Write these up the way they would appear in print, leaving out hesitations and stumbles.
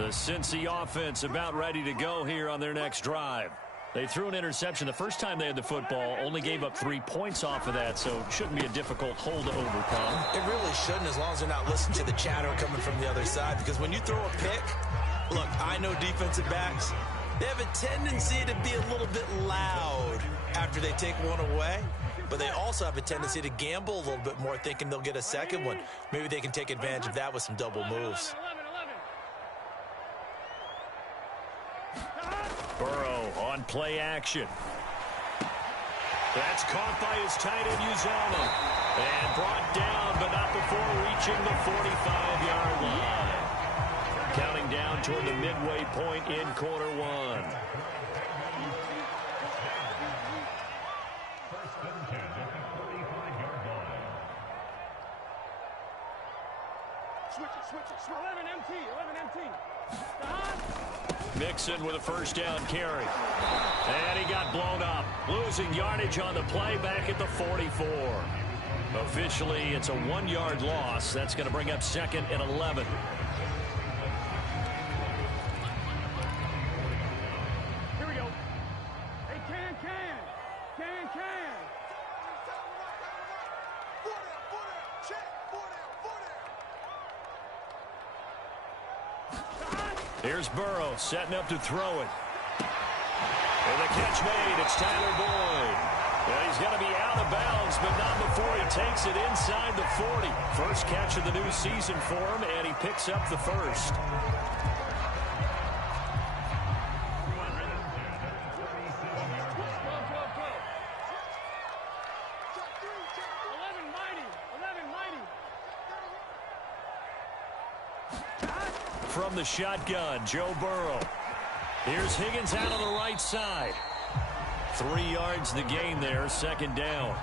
The Cincy offense about ready to go here on their next drive. They threw an interception the first time they had the football, only gave up 3 points off of that, so it shouldn't be a difficult hole to overcome. It really shouldn't, as long as they're not listening to the chatter coming from the other side, because when you throw a pick, look, I know defensive backs, they have a tendency to be a little bit loud after they take one away, but they also have a tendency to gamble a little bit more, thinking they'll get a second one. Maybe they can take advantage of that with some double moves. Burrow on play action. That's caught by his tight end, Uzomah. And brought down, but not before reaching the 45-yard line. Counting down toward the midway point in quarter one. Switch it. 11 MT. Mixon with a first down carry. And he got blown up. Losing yardage on the play back at the 44. Officially, it's a 1-yard loss. That's going to bring up 2nd and 11. Here we go. Hey, can. Here's Burrow setting up to throw it. And the catch made. It's Tyler Boyd. Well, he's going to be out of bounds, but not before he takes it inside the 40. First catch of the new season for him, and he picks up the first. From the shotgun, Joe Burrow. Here's Higgins out on the right side. 3 yards the gain there, 2nd down.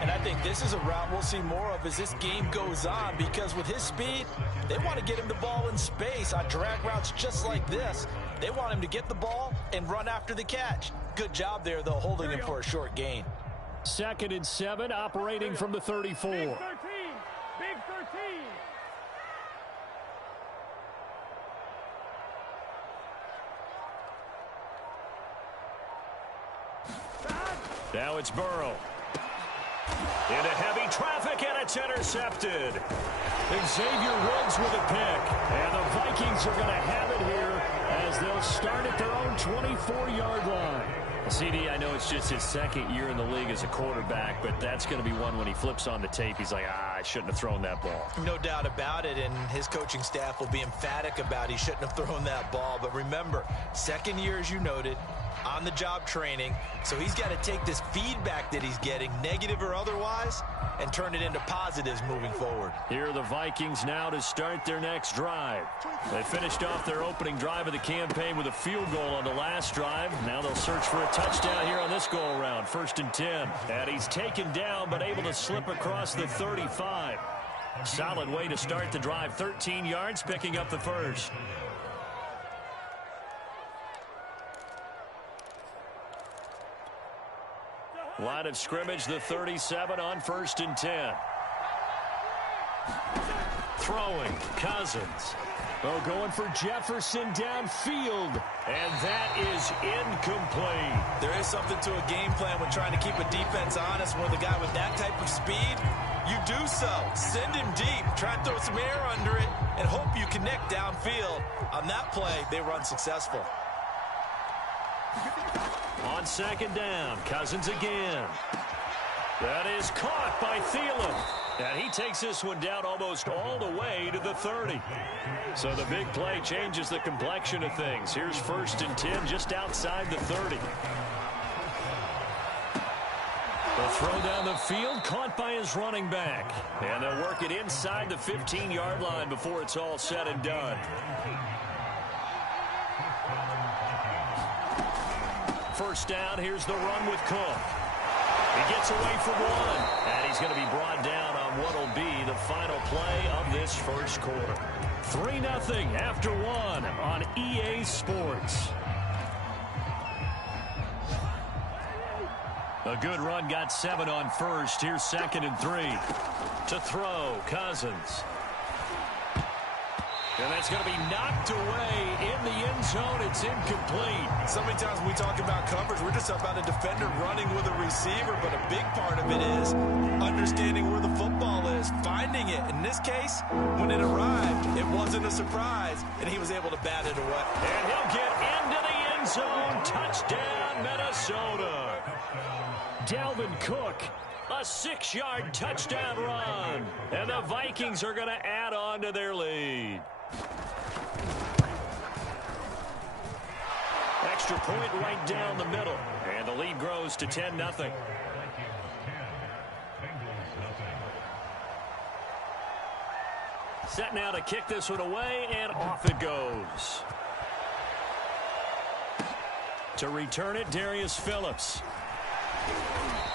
And I think this is a route we'll see more of as this game goes on, because with his speed, they want to get him the ball in space on drag routes just like this. They want him to get the ball and run after the catch. Good job there, though, holding him for a short gain. 2nd and 7, operating from the 34. Big 13. Now it's Burrow. Into heavy traffic, and it's intercepted. Xavier Woods with a pick. And the Vikings are going to have it here as they'll start at their own 24-yard line. CD, I know it's just his 2nd year in the league as a quarterback, but that's going to be one when he flips on the tape. He's like, I shouldn't have thrown that ball. No doubt about it, and his coaching staff will be emphatic about he shouldn't have thrown that ball. But remember, 2nd year, as you noted, on-the-job training, so he's got to take this feedback that he's getting, negative or otherwise, and turn it into positives moving forward. Here are the Vikings now to start their next drive. They finished off their opening drive of the campaign with a field goal on the last drive. Now they'll search for a touchdown here on this go-around. 1st and 10. And he's taken down, but able to slip across the 35. Solid way to start the drive. 13 yards, picking up the first. Line of scrimmage, the 37 on 1st and 10. Throwing, Cousins. Oh, going for Jefferson downfield. And that is incomplete. There is something to a game plan when trying to keep a defense honest. When the guy with that type of speed, you do so. Send him deep. Try and throw some air under it and hope you connect downfield. On that play, they run successful. On 2nd down, Cousins again. That is caught by Thielen. And he takes this one down almost all the way to the 30. So the big play changes the complexion of things. Here's 1st and 10 just outside the 30. The throw down the field, caught by his running back. And they'll work it inside the 15-yard line before it's all said and done. First down, here's the run with Cook. He gets away from one, and he's going to be brought down on what will be the final play of this first quarter. 3-0 after 1 on EA Sports. A good run, got 7 on first. Here's 2nd and 3. To throw, Cousins. And that's going to be knocked away in the end zone. It's incomplete. So many times when we talk about coverage, we're just about a defender running with a receiver, but a big part of it is understanding where the football is, finding it. In this case, when it arrived, it wasn't a surprise, and he was able to bat it away. And he'll get into the end zone. Touchdown, Minnesota. Dalvin Cook, a 6-yard touchdown run. And the Vikings are going to add on to their lead. Extra point right down the middle. And the lead grows to 10-0. Set now to kick this one away, and off it goes. To return it, Darius Phillips.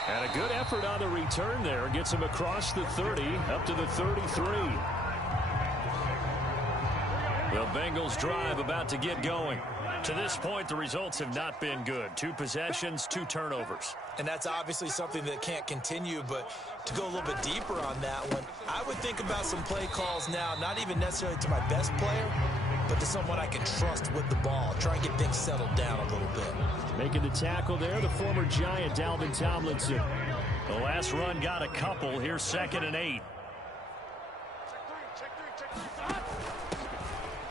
And a good effort on the return there. Gets him across the 30, up to the 33. The Bengals drive about to get going. To this point, the results have not been good. 2 possessions, 2 turnovers. And that's obviously something that can't continue, but to go a little bit deeper on that one, I would think about some play calls now, not even necessarily to my best player, but to someone I can trust with the ball. Try and get things settled down a little bit. Making the tackle there, the former Giant, Dalvin Tomlinson. The last run got a couple. Here's 2nd and 8.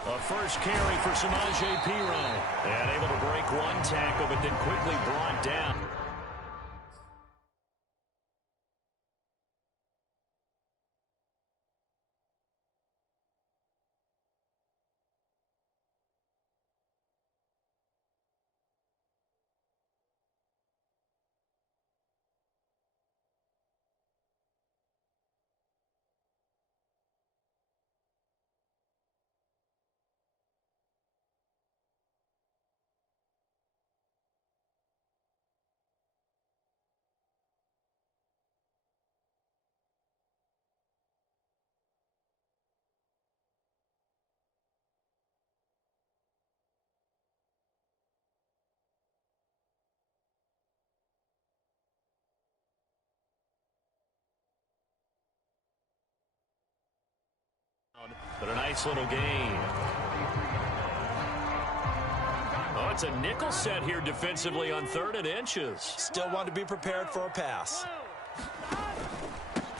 A first carry for Samaje Perine. And able to break one tackle, but then quickly brought down. But a nice little gain. Oh, it's a nickel set here defensively on 3rd and inches. Still want to be prepared for a pass.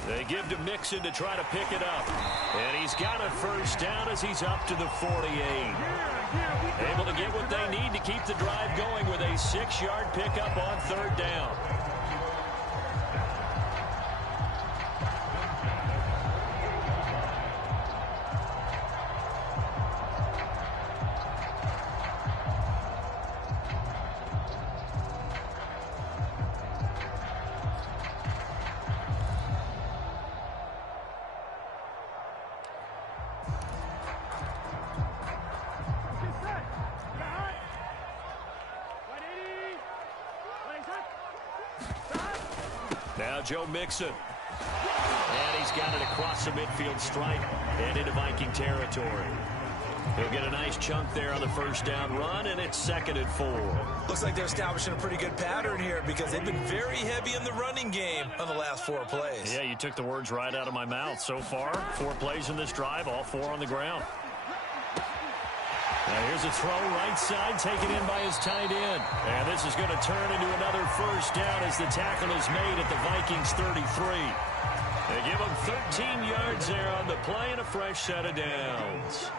They give to Mixon to try to pick it up. And he's got a first down as he's up to the 48. Able to get what they need to keep the drive going with a 6-yard pickup on 3rd down. Now Joe Mixon. And he's got it across the midfield stripe and into Viking territory. He'll get a nice chunk there on the first down run, and it's 2nd and 4. Looks like they're establishing a pretty good pattern here because they've been very heavy in the running game on the last 4 plays. Yeah, you took the words right out of my mouth. So far, 4 plays in this drive, all 4 on the ground. Now here's a throw right side, taken in by his tight end. And this is going to turn into another first down as the tackle is made at the Vikings 33. They give him 13 yards there on the play and a fresh set of downs.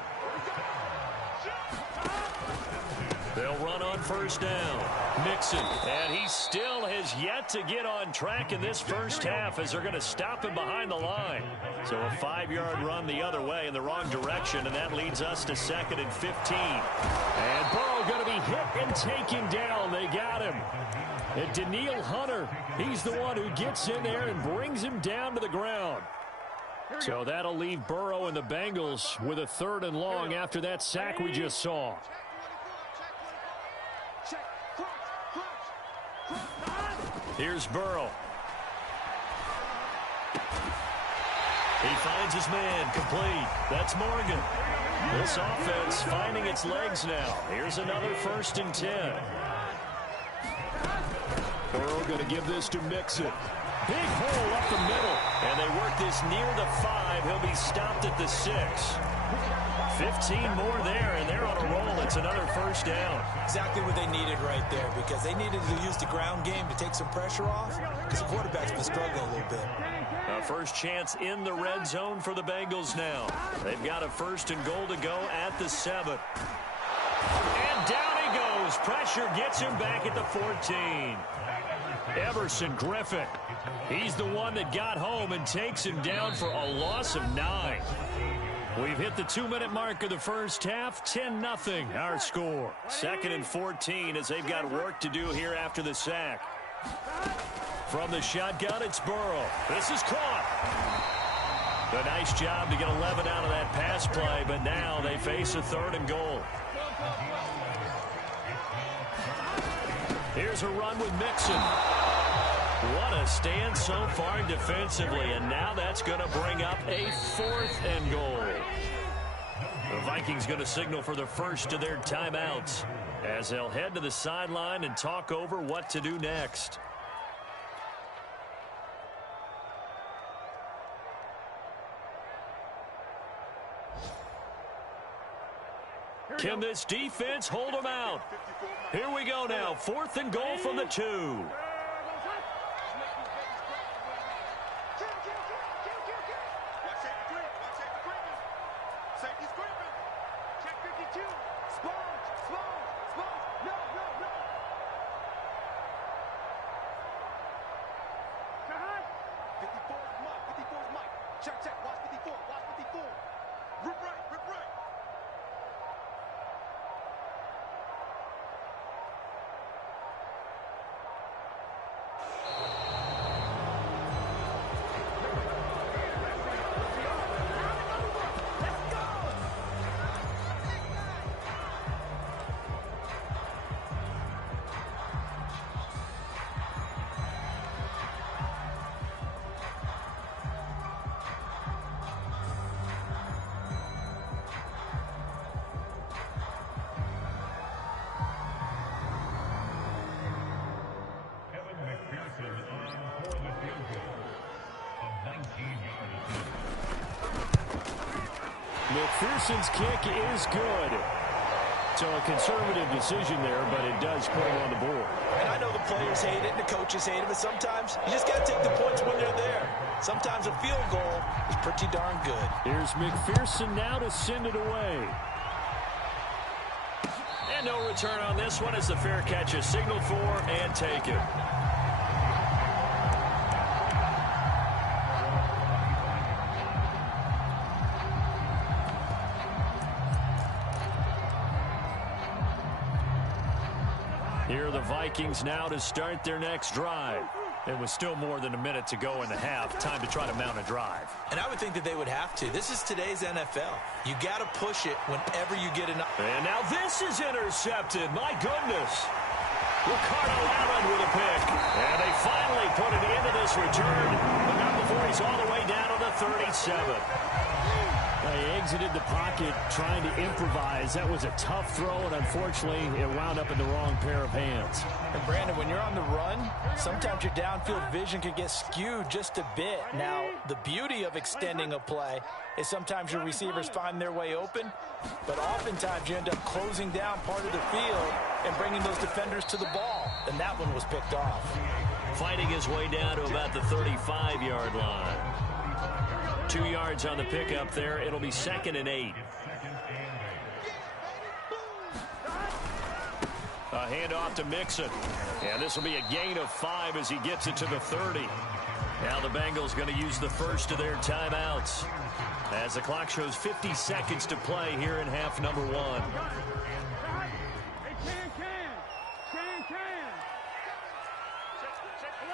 They'll run on first down. Mixon, and he still has yet to get on track in this first half as they're going to stop him behind the line. So a 5-yard run the other way in the wrong direction, and that leads us to 2nd and 15. And Burrow going to be hit and taken down. They got him. And Daniil Hunter, he's the one who gets in there and brings him down to the ground. So that'll leave Burrow and the Bengals with a 3rd and long after that sack we just saw. Here's Burrow. He finds his man, complete. That's Morgan. This offense finding its legs now. Here's another 1st and 10. Burrow going to give this to Mixon. Big hole up the middle. And they work this near the 5. He'll be stopped at the 6. 15 more there, and they're on a roll. It's another first down. Exactly what they needed right there, because they needed to use the ground game to take some pressure off, because the quarterback's been struggling a little bit. A first chance in the red zone for the Bengals now. They've got a 1st and goal to go at the 7. And down he goes. Pressure gets him back at the 14. Everson Griffin. He's the one that got home and takes him down for a loss of 9. We've hit the 2-minute mark of the first half. 10-0 our score. 2nd and 14 as they've got work to do here after the sack. From the shotgun, it's Burrow. This is caught. A nice job to get 11 out of that pass play, but now they face a 3rd and goal. Here's a run with Mixon. What a stand so far defensively, and now that's going to bring up a 4th and goal. The Vikings going to signal for the first of their timeouts as they'll head to the sideline and talk over what to do next. Can this defense hold them out? Here we go now. 4th and goal from the 2. McPherson's kick is good. So a conservative decision there, but it does put him on the board. And I know the players hate it and the coaches hate it, but sometimes you just got to take the points when they're there. Sometimes a field goal is pretty darn good. Here's McPherson now to send it away. And no return on this one as the fair catch is signaled for and taken. Here are the Vikings now to start their next drive. It was still more than a minute to go in the half. Time to try to mount a drive. And I would think that they would have to. This is today's NFL. You got to push it whenever you get an... And now this is intercepted. My goodness. Ricardo Allen with a pick. And they finally put it into this return. But not before he's all the way down on the 37. They exited the pocket trying to improvise. That was a tough throw, and unfortunately, it wound up in the wrong pair of hands. And Brandon, when you're on the run, sometimes your downfield vision can get skewed just a bit. Now, the beauty of extending a play is sometimes your receivers find their way open, but oftentimes you end up closing down part of the field and bringing those defenders to the ball, and that one was picked off. Fighting his way down to about the 35-yard line. 2 yards on the pickup there. It'll be 2nd and 8. A handoff to Mixon. And this will be a gain of 5 as he gets it to the 30. Now the Bengals going to use the first of their timeouts as the clock shows 50 seconds to play here in half number 1. Hey, can.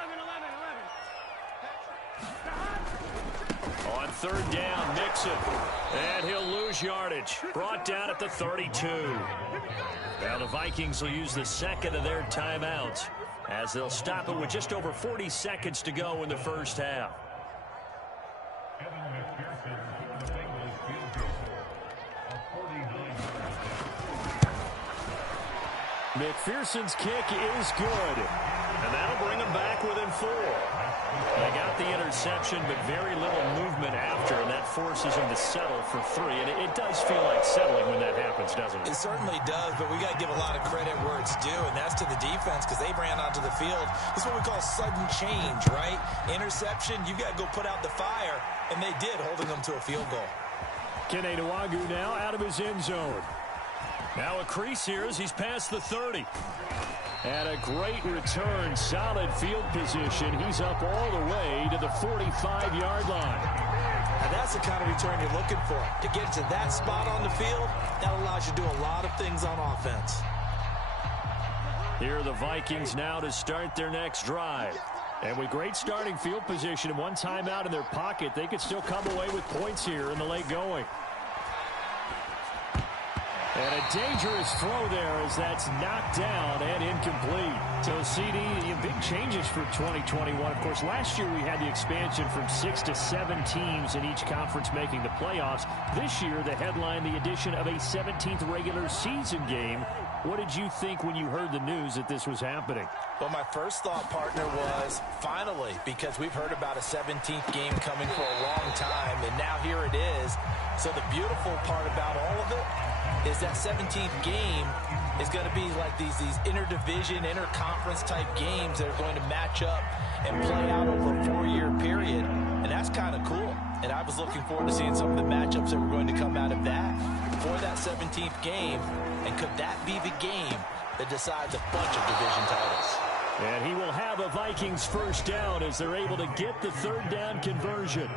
11. On 3rd down, Mixon. And he'll lose yardage. Brought down at the 32. Now the Vikings will use the 2nd of their timeouts as they'll stop it with just over 40 seconds to go in the first half. McPherson's kick is good. And that'll bring them back within 4. They got got the interception, but very little movement after, and that forces him to settle for 3. And it does feel like settling when that happens, doesn't it? It certainly does, but we got to give a lot of credit where it's due, and that's to the defense because they ran onto the field. This is what we call sudden change, right? Interception, you got to go put out the fire, and they did, holding them to a field goal. Kese727 now out of his end zone. Now a crease here as he's past the 30. And a great return, solid field position. He's up all the way to the 45-yard line. And that's the kind of return you're looking for. To get to that spot on the field, that allows you to do a lot of things on offense. Here are the Vikings now to start their next drive. And with great starting field position and one timeout in their pocket, they could still come away with points here in the late going. And a dangerous throw there as that's knocked down and incomplete. So, CD, big changes for 2021. Of course, last year we had the expansion from 6 to 7 teams in each conference making the playoffs. This year, the headline, the addition of a 17th regular season game. What did you think when you heard the news that this was happening? Well, my first thought, partner, was finally, because we've heard about a 17th game coming for a long time, and now here it is. So the beautiful part about all of it is that 17th game is going to be like these interdivision, interconference type games that are going to match up and play out over a 4-year period. And that's kind of cool. And I was looking forward to seeing some of the matchups that were going to come out of that for that 17th game. And could that be the game that decides a bunch of division titles? And he will have a Vikings first down as they're able to get the third down conversion.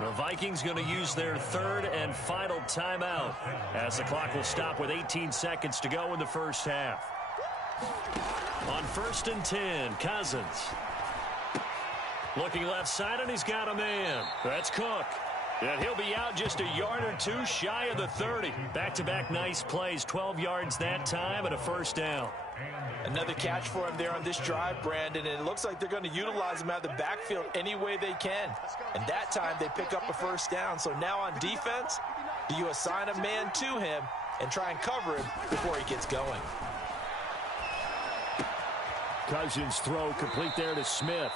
The Vikings going to use their third and final timeout as the clock will stop with 18 seconds to go in the first half. On 1st and 10, Cousins. Looking left side, and he's got a man. That's Cook. And he'll be out just a yard or two shy of the 30. Back-to-back nice plays, 12 yards that time and a first down. Another catch for him there on this drive, Brandon, and it looks like they're going to utilize him out of the backfield any way they can. And that time they pick up a first down. So now on defense, do you assign a man to him and try and cover him before he gets going? Cousins throw complete there to Smith.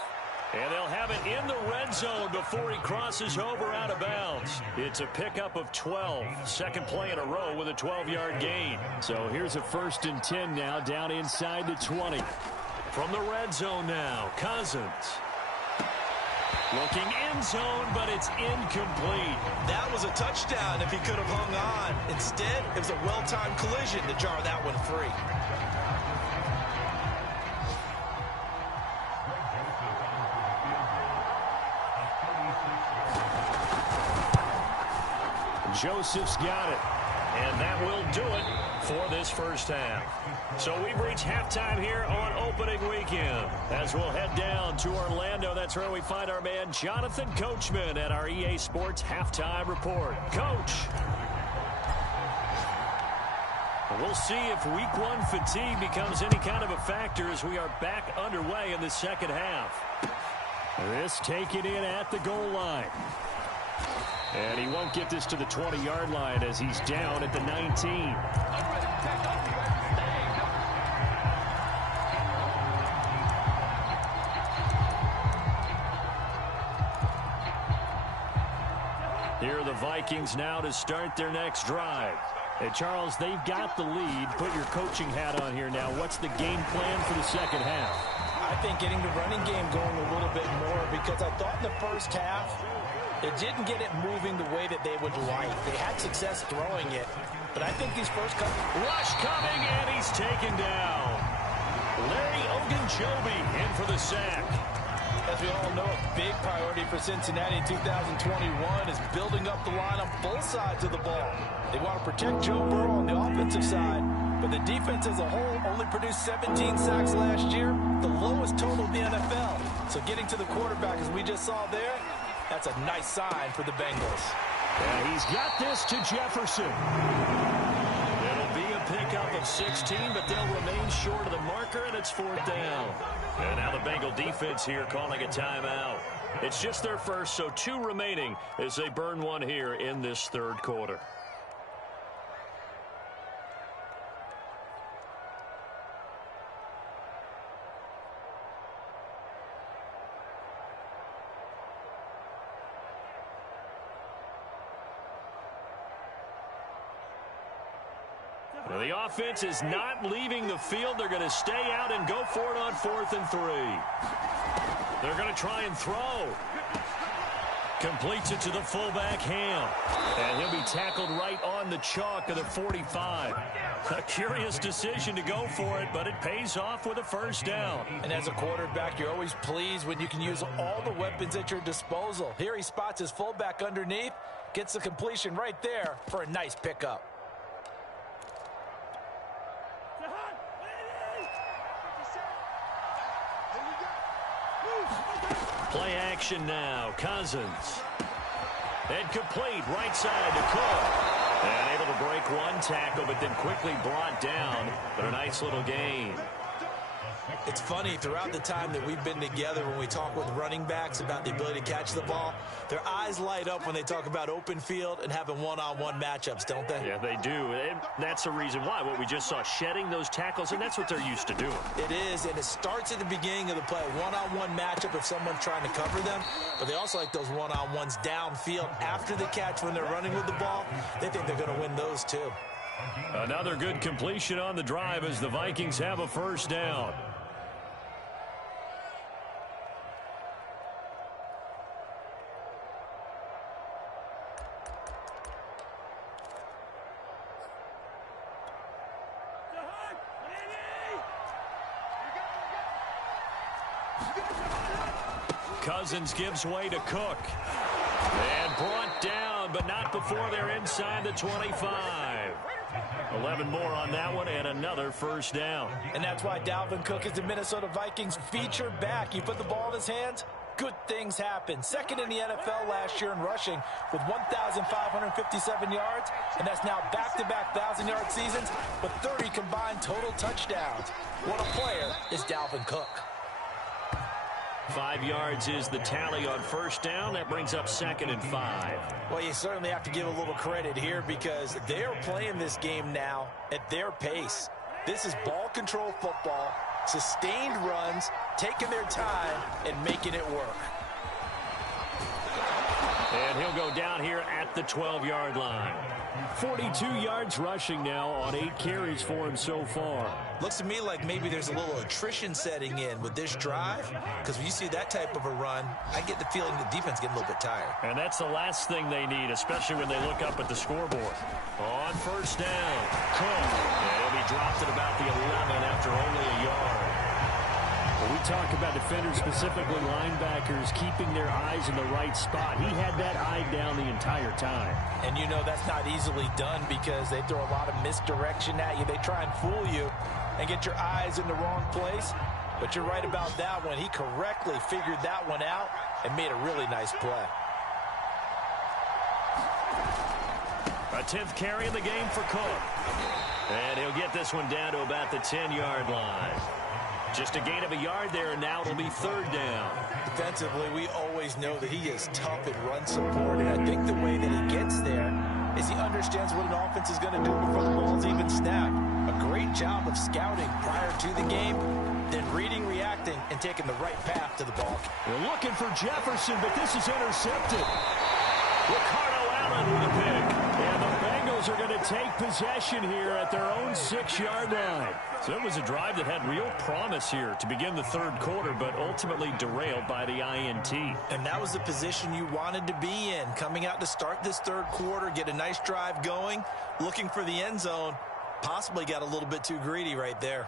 And they'll have it in the red zone before he crosses over out of bounds. It's a pickup of 12. Second play in a row with a 12-yard gain. So here's a 1st and 10 now down inside the 20. From the red zone now, Cousins. Looking end zone, but it's incomplete. That was a touchdown if he could have hung on. Instead, it was a well-timed collision to jar that one free. Joseph's got it. And that will do it for this first half. So we've reached halftime here on opening weekend. As we'll head down to Orlando, that's where we find our man Jonathan Coachman at our EA Sports Halftime Report. Coach. We'll see if week 1 fatigue becomes any kind of a factor as we are back underway in the second half. This taken in at the goal line. And he won't get this to the 20-yard line as he's down at the 19. Here are the Vikings now to start their next drive. And Charles, they've got the lead. Put your coaching hat on here now. What's the game plan for the second half? I think getting the running game going a little bit more, because I thought in the first half it didn't get it moving the way that they would like. They had success throwing it, but I think these first couple... Rush coming, and he's taken down. Larry Ogunjobi in for the sack. As we all know, a big priority for Cincinnati in 2021 is building up the line on both sides of the ball. They want to protect Joe Burrow on the offensive side, but the defense as a whole only produced 17 sacks last year, the lowest total in the NFL. So getting to the quarterback, as we just saw there, that's a nice sign for the Bengals. And he's got this to Jefferson. It'll be a pickup of 16, but they'll remain short of the marker, and it's 4th down. And now the Bengal defense here calling a timeout. It's just their first, so 2 remaining as they burn one here in this third quarter. Well, the offense is not leaving the field. They're going to stay out and go for it on 4th and 3. They're going to try and throw. Completes it to the fullback, Ham. And he'll be tackled right on the chalk of the 45. A curious decision to go for it, but it pays off with a first down. And as a quarterback, you're always pleased when you can use all the weapons at your disposal. Here he spots his fullback underneath, gets the completion right there for a nice pickup. Play action now. Cousins. And complete right side to Cook. And able to break one tackle, but then quickly brought down. But a nice little gain. It's funny, throughout the time that we've been together, when we talk with running backs about the ability to catch the ball, their eyes light up when they talk about open field and having one-on-one matchups, don't they? Yeah, they do. And that's the reason why. What we just saw, shedding those tackles, and that's what they're used to doing. It is, and it starts at the beginning of the play. One-on-one matchup if someone's trying to cover them, but they also like those one-on-ones downfield after the catch when they're running with the ball. They think they're going to win those too. Another good completion on the drive as the Vikings have a first down. Cousins gives way to Cook. And brought down, but not before they're inside the 25. 11 more on that one, and another first down. And that's why Dalvin Cook is the Minnesota Vikings feature back. You put the ball in his hands, good things happen. Second in the NFL last year in rushing with 1,557 yards, and that's now back-to-back 1,000-yard seasons with 30 combined total touchdowns. What a player is Dalvin Cook. 5 yards is the tally on first down. That brings up 2nd and 5. Well, you certainly have to give a little credit here because they're playing this game now at their pace. This is ball control football, sustained runs, taking their time, and making it work. And he'll go down here at the 12-yard line. 42 yards rushing now on 8 carries for him so far. Looks to me like maybe there's a little attrition setting in with this drive, because when you see that type of a run, I get the feeling the defense getting a little bit tired. And that's the last thing they need, especially when they look up at the scoreboard. On first down, Cook. And he'll be dropped at about the 11 after only a yard. When we talk about defenders, specifically linebackers, keeping their eyes in the right spot, he had that eye down the entire time. And you know that's not easily done because they throw a lot of misdirection at you. They try and fool you and get your eyes in the wrong place. But you're right about that one. He correctly figured that one out and made a really nice play. A 10th carry in the game for Cook. And he'll get this one down to about the 10-yard line. Just a gain of a yard there, and now it'll be 3rd down. Defensively, we always know that he is tough at run support, and I think the way that he gets there is he understands what an offense is going to do before the ball's even snapped. A great job of scouting prior to the game, then reading, reacting, and taking the right path to the ball. They're looking for Jefferson, but this is intercepted. Ricardo Allen with a pick. And the Bengals are going to take possession here at their own 6-yard line. So it was a drive that had real promise here to begin the 3rd quarter, but ultimately derailed by the INT. And that was the position you wanted to be in, coming out to start this 3rd quarter, get a nice drive going, looking for the end zone. Possibly got a little bit too greedy right there.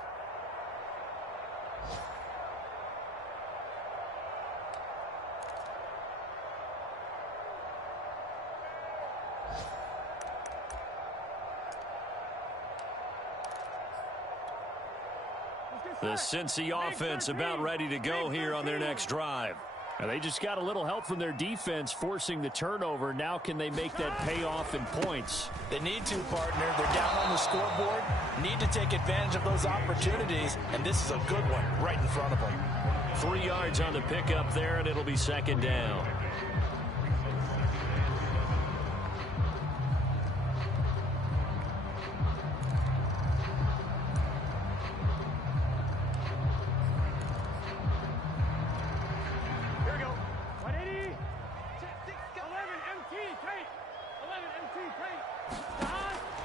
The Cincy offense about ready to go here on their next drive. And they just got a little help from their defense forcing the turnover. Now can they make that pay off in points? They need to, partner. They're down on the scoreboard. Need to take advantage of those opportunities, and this is a good one right in front of them. 3 yards on the pickup there, and it'll be 2nd down.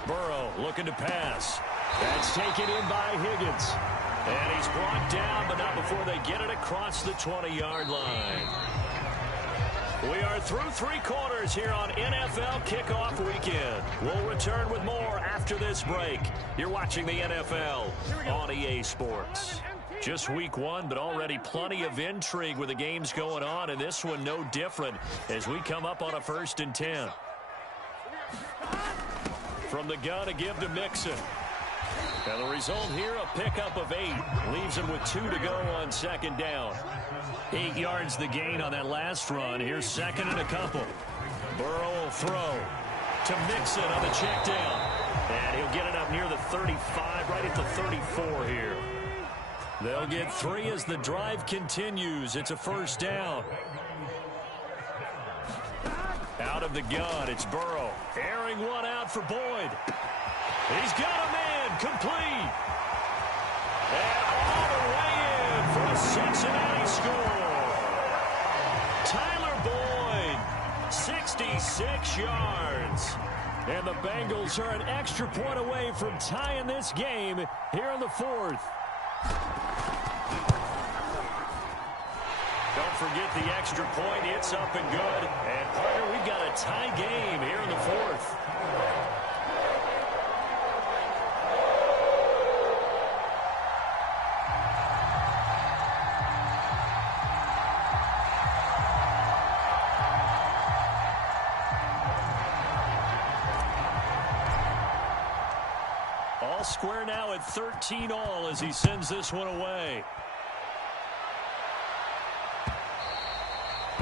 Burrow looking to pass. That's taken in by Higgins. And he's brought down, but not before they get it across the 20-yard line. We are through 3 quarters here on NFL Kickoff Weekend. We'll return with more after this break. You're watching the NFL on EA Sports. Just week 1, but already plenty of intrigue with the games going on, and this one no different as we come up on a 1st and 10. From the gun, a give to Mixon. And the result here, a pickup of 8. Leaves him with 2 to go on 2nd down. 8 yards the gain on that last run. Here's 2nd and a couple. Burrow will throw to Mixon on the check down. And he'll get it up near the 35, right at the 34 here. They'll get 3 as the drive continues. It's a 1st down. Out of the gun, it's Burrow. Airing one out for Boyd. He's got a man, complete. And all the way in for a Cincinnati score. Tyler Boyd, 66 yards. And the Bengals are an extra point away from tying this game here in the 4th. Don't forget the extra point. It's up and good. And, partner, we've got a tie game here in the 4th. All square now at 13-all as he sends this one away.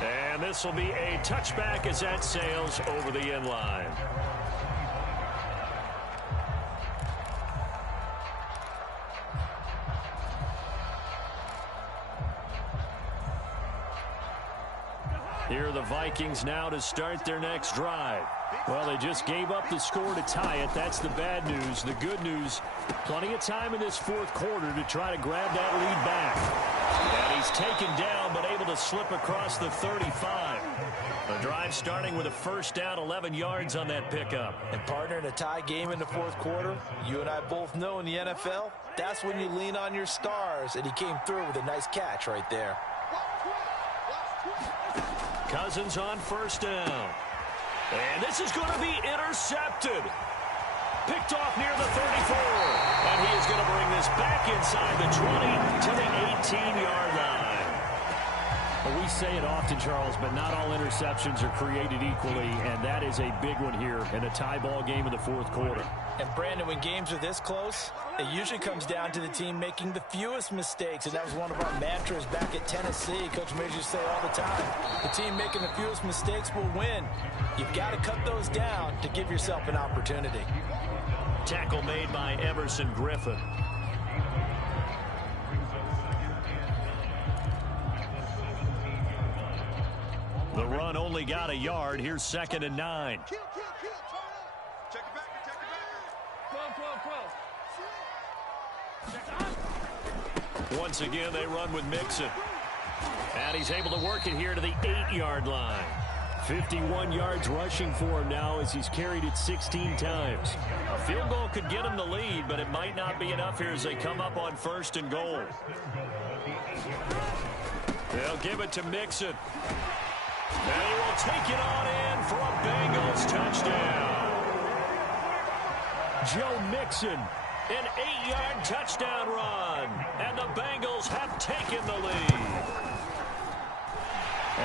And this will be a touchback as that sails over the end line. Here are the Vikings now to start their next drive. Well, they just gave up the score to tie it. That's the bad news. The good news, plenty of time in this 4th quarter to try to grab that lead back. And he's taken down, but able to slip across the 35. The drive starting with a 1st down, 11 yards on that pickup. And, partner, in a tie game in the 4th quarter, you and I both know in the NFL, that's when you lean on your stars. And he came through with a nice catch right there. Cousins on 1st down. And this is going to be intercepted. Picked off near the 34. And he is going to bring this back inside the 20 to the 18-yard line. Well, we say it often, Charles, but not all interceptions are created equally, and that is a big one here in a tie ball game in the 4th quarter. And, Brandon, when games are this close, it usually comes down to the team making the fewest mistakes, and that was one of our mantras back at Tennessee. Coach Major used to say all the time, the team making the fewest mistakes will win. You've got to cut those down to give yourself an opportunity. Tackle made by Everson Griffin. The run only got a yard. Here's 2nd and 9. Check it back, check it back. 12. Once again, they run with Mixon. And he's able to work it here to the 8-yard line. 51 yards rushing for him now as he's carried it 16 times. A field goal could get him the lead, but it might not be enough here as they come up on 1st and goal. They'll give it to Mixon. And he will take it on in for a Bengals touchdown. Joe Mixon. An 8-yard touchdown run. And the Bengals have taken the lead.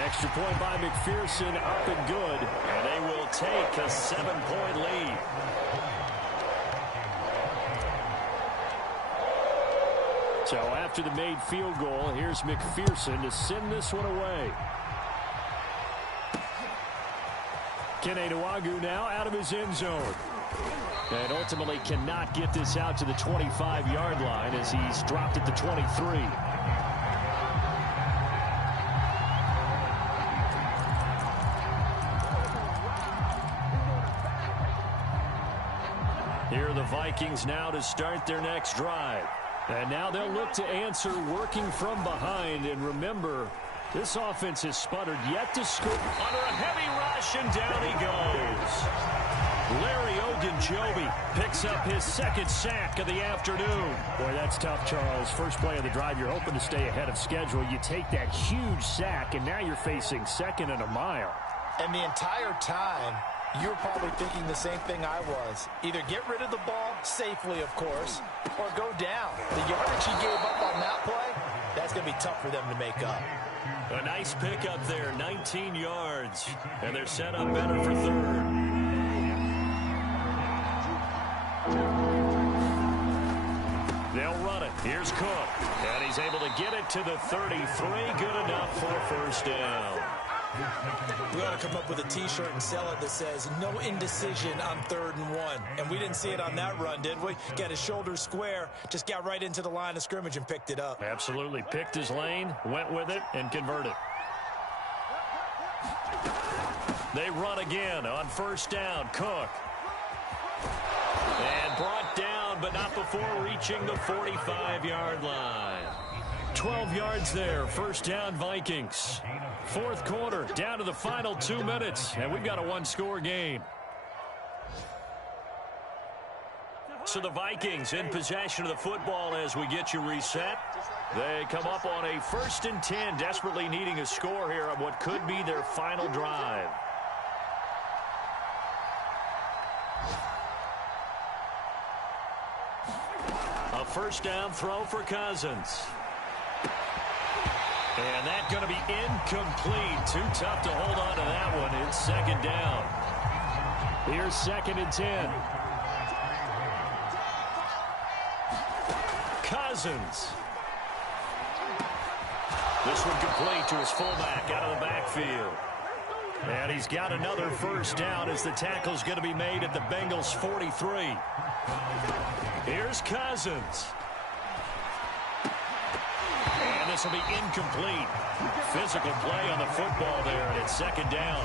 Extra point by McPherson, up and good. And they will take a 7-point lead. So after the made field goal, here's McPherson to send this one away. Kene Nwangwu now out of his end zone. And ultimately cannot get this out to the 25-yard line as he's dropped at the 23. Here are the Vikings now to start their next drive. And now they'll look to answer working from behind. And remember, this offense has sputtered yet to score. Under a heavy rush, and down he goes. Larry Ogunjobi picks up his second sack of the afternoon. Boy, that's tough, Charles. First play of the drive, you're hoping to stay ahead of schedule. You take that huge sack, and now you're facing second and a mile. And the entire time, you're probably thinking the same thing I was. Either get rid of the ball, safely, of course, or go down. The yardage he gave up on that play, that's going to be tough for them to make up. A nice pickup there, 19 yards. And they're set up better for third. They'll run it. Here's Cook. And he's able to get it to the 33. Good enough for a first down. We ought to come up with a T-shirt and sell it that says, no indecision on 3rd and 1. And we didn't see it on that run, did we? Got his shoulders square, just got right into the line of scrimmage and picked it up. Absolutely. Picked his lane, went with it, and converted. They run again on first down. Cook. And brought down, but not before reaching the 45-yard line. 12 yards there. First down, Vikings. Fourth quarter, down to the final 2 minutes, and we've got a one-score game. So the Vikings in possession of the football as we get you reset. They come up on a 1st and 10, desperately needing a score here on what could be their final drive. A first down throw for Cousins. And that's going to be incomplete. Too tough to hold on to that one. It's second down. Here's 2nd and 10. Cousins. This one complete to his fullback out of the backfield. And he's got another first down as the tackle's going to be made at the Bengals' 43. Here's Cousins. And this will be incomplete. Physical play on the football there, and it's second down.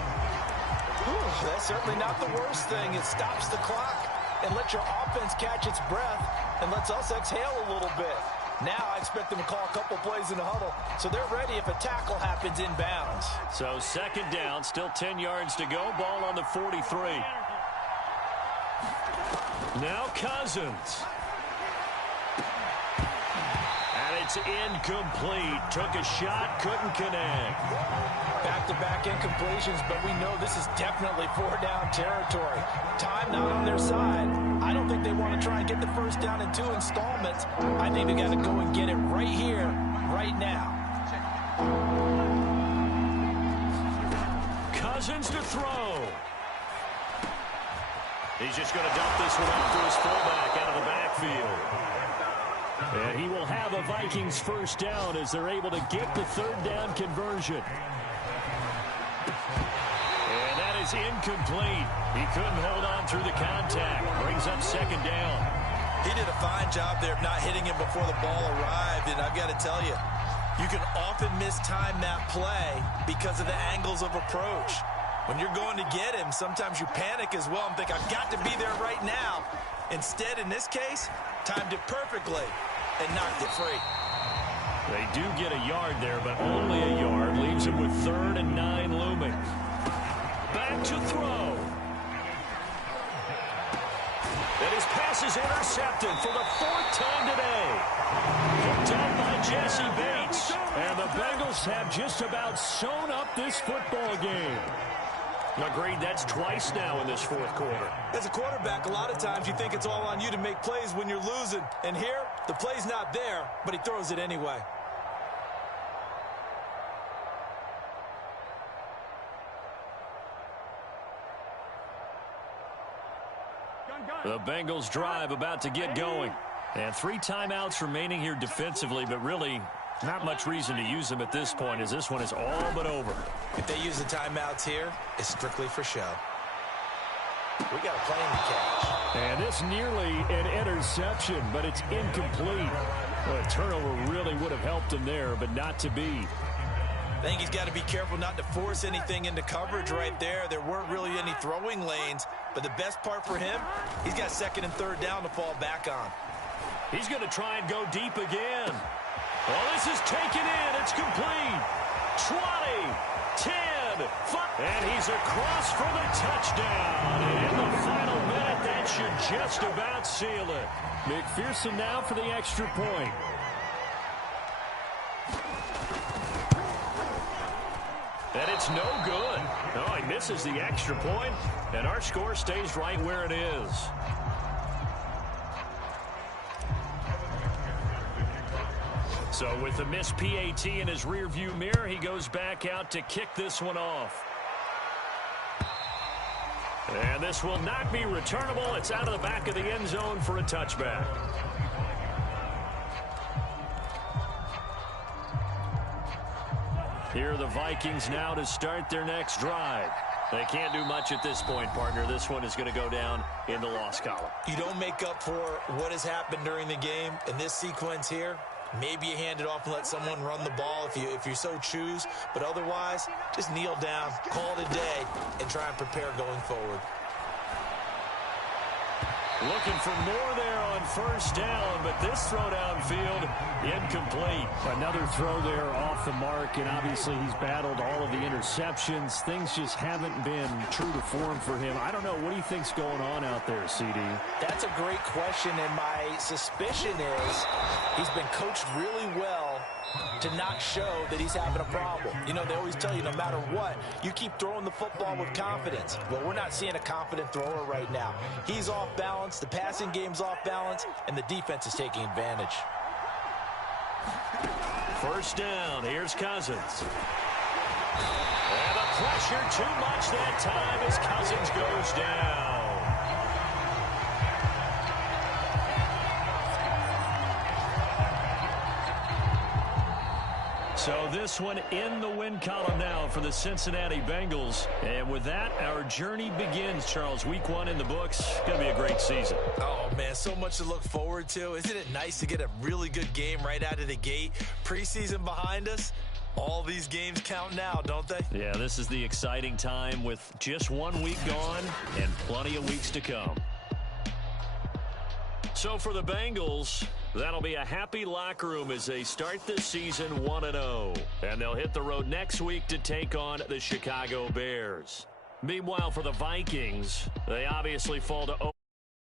That's certainly not the worst thing. It stops the clock and lets your offense catch its breath and lets us exhale a little bit. Now I expect them to call a couple plays in the huddle, so they're ready if a tackle happens inbounds. So second down, still 10 yards to go. Ball on the 43. Now Cousins. And it's incomplete. Took a shot, couldn't connect. Back-to-back incompletions, but we know this is definitely 4-down territory. Time not on their side. I don't think they want to try and get the first down in 2 installments. I think they got to go and get it right here, right now. Cousins to throw. He's just going to dump this one off to his fullback out of the backfield. And he will have a Vikings first down as they're able to get the 3rd down conversion. And that is incomplete. He couldn't hold on through the contact. Brings up second down. He did a fine job there of not hitting him before the ball arrived, and I've got to tell you, you can often mistime that play because of the angles of approach. When you're going to get him, sometimes you panic as well and think, I've got to be there right now. Instead, in this case, timed it perfectly and knocked it free. They do get a yard there, but only a yard. Leaves him with 3rd and 9 looming. Back to throw. And his pass is intercepted for the 4th time today. Picked up by Jesse Bates. And the Bengals have just about sewn up this football game. Agreed, that's twice now in this 4th quarter. As a quarterback, a lot of times you think it's all on you to make plays when you're losing. And here, the play's not there, but he throws it anyway. The Bengals drive about to get going. And 3 timeouts remaining here defensively, but really not much reason to use them at this point as this one is all but over. If they use the timeouts here, it's strictly for show. We got a play in the catch. And it's nearly an interception, but it's incomplete. Well, a turnover really would have helped him there, but not to be. I think he's got to be careful not to force anything into coverage right there. There weren't really any throwing lanes, but the best part for him, he's got 2nd and 3rd down to fall back on. He's going to try and go deep again. Well, this is taken in. It's complete. 20, 10, good. And he's across for the touchdown. And in the final minute, that should just about seal it. McPherson now for the extra point. And it's no good. No, he misses the extra point, and our score stays right where it is. So with the missed PAT in his rearview mirror, he goes back out to kick this one off. And this will not be returnable. It's out of the back of the end zone for a touchback. Here are the Vikings now to start their next drive. They can't do much at this point, partner. This one is going to go down in the loss column. You don't make up for what has happened during the game in this sequence here. Maybe you hand it off and let someone run the ball if you so choose. But otherwise, just kneel down, call it a day, and try and prepare going forward. Looking for more there on first down, but this throw downfield incomplete. Another throw there off the mark, and obviously he's battled all of the interceptions. Things just haven't been true to form for him. I don't know. What do you think's going on out there, CD? That's a great question, and my suspicion is he's been coached really well to not show that he's having a problem. You know, they always tell you no matter what, you keep throwing the football with confidence. Well, we're not seeing a confident thrower right now. He's off balance, the passing game's off balance, and the defense is taking advantage. First down, here's Cousins. And the pressure too much that time as Cousins goes down. So this one in the win column now for the Cincinnati Bengals. And with that, our journey begins, Charles. Week 1 in the books. Going to be a great season. Oh, man, so much to look forward to. Isn't it nice to get a really good game right out of the gate? Preseason behind us. All these games count now, don't they? Yeah, this is the exciting time with just 1 week gone and plenty of weeks to come. So for the Bengals, that'll be a happy locker room as they start this season 1-0. And they'll hit the road next week to take on the Chicago Bears. Meanwhile, for the Vikings, they obviously fall to 0